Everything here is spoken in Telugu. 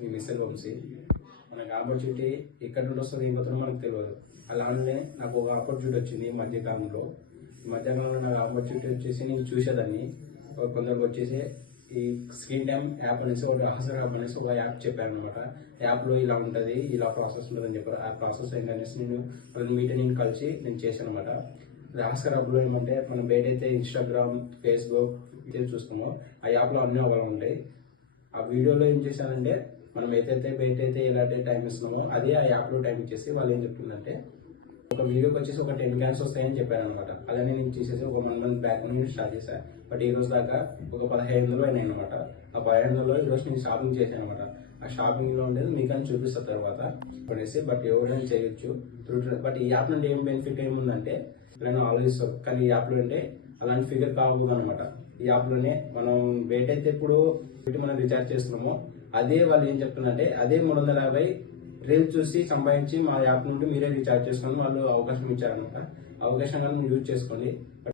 మీ మిస్టర్ వంశీ. మనకు ఆపర్చునిటీ ఎక్కడి నుండి వస్తుంది ఏమవుతుందో మనకు తెలియదు. అలానే నాకు ఒక ఆపర్చునిటీ వచ్చింది ఈ మధ్యకాలంలో నాకు ఆపర్చునిటీ వచ్చేసి నేను చూసేదాన్ని. కొందరికి వచ్చేసి ఈ స్క్రీన్ టైం యాప్ అనేసి ఒక ఆసరా యాప్ అనేసి ఒక యాప్ చెప్పారు అనమాట. యాప్లో ఇలా ఉంటుంది, ఇలా ప్రాసెస్ ఉంటుందని చెప్పారు. ఆ ప్రాసెస్ ఏంటనేసి నేను నేను కలిసి నేను చేశాను అనమాట. ఆస్కర్ యాప్లో ఏమంటే మనం బయటైతే ఇన్స్టాగ్రామ్, ఫేస్బుక్ ఇది చూస్తామో ఆ యాప్లో అన్నీ అలా ఉంటాయి. ఆ వీడియోలో ఏం చేశానంటే మనం బయటైతే ఎలాంటి టైం ఇస్తున్నామో అదే ఆ యాప్లో టైం ఇచ్చేసి వాళ్ళు ఏం చెప్తుందంటే ఒక వీడియోకి వచ్చేసి ఒక 10 క్యాన్స్ వస్తాయని చెప్పారు అనమాట. అలానే నేను చేసేసి ఒక 1 month బ్యాక్ నేను స్టార్ట్ చేశాను. బట్ ఈ రోజు దాకా ఒక 1500 అయినాయి అనమాట. ఆ 1500లో ఈ రోజు నేను షాపింగ్ చేశాను అనమాట. ఆ షాపింగ్ లో ఉండేది మీకు అని చూపిస్తా తర్వాత పడేసి. బట్ ఎవరైనా చేయొచ్చు. బట్ ఈ యాప్ నుండి ఏం బెనిఫిట్ ఏముందంటే నేను ఆలోచిస్తాను, కానీ ఈ యాప్ లో అంటే అలాంటి ఫిగర్ కాకూడదు అనమాట. ఈ యాప్ లోనే మనం బయట అయితే ఇప్పుడు మనం రీఛార్జ్ చేస్తున్నామో అదే వాళ్ళు ఏం చెప్తున్నారంటే అదే 350 రీల్స్ చూసి సంపాదించి మా యాప్ నుండి మీరే రీఛార్జ్ చేసుకొని వాళ్ళు అవకాశం ఇచ్చారనమాట. అవకాశం యూజ్ చేసుకోండి.